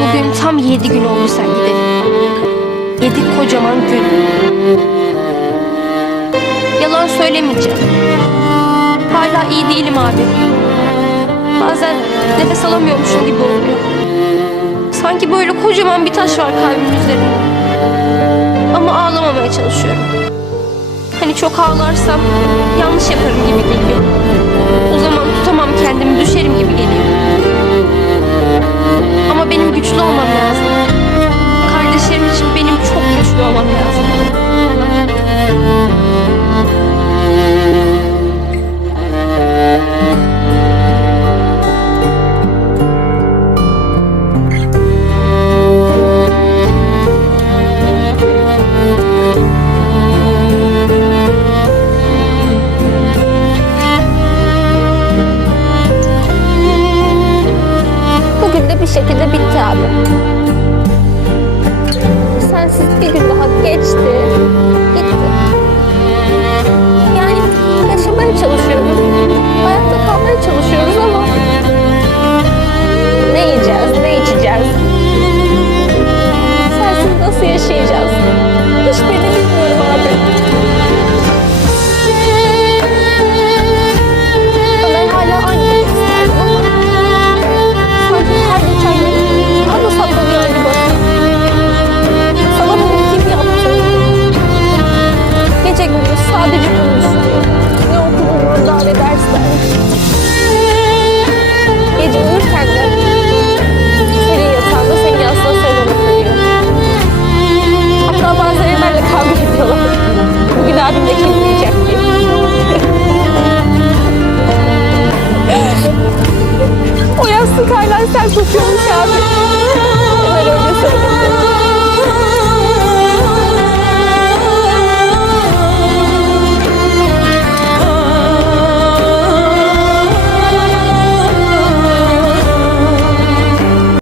Bugün tam yedi gün oldu sen gideli. Yedi kocaman gün. Yalan söylemeyeceğim. Hala iyi değilim abi. Bazen nefes alamıyormuşum gibi oluyor. Sanki böyle kocaman bir taş var kalbimin üzerinde. Ama ağlamamaya çalışıyorum. Hani çok ağlarsam yanlış yaparım gibi Bugün de bir şekilde bitti abi. Sensiz bir gün daha geçti. Sadece bunu düşünüyorum. Ne okulumda ne dersler. Gece uyurken de senin yatağında senin yastığına sarılarak. Hatta bazen Emel'le kavga ediyorlar. Bugün abim de kim diyecek diye. O yastık hala sen tutuyormuş abi. Emel öyle söyledi.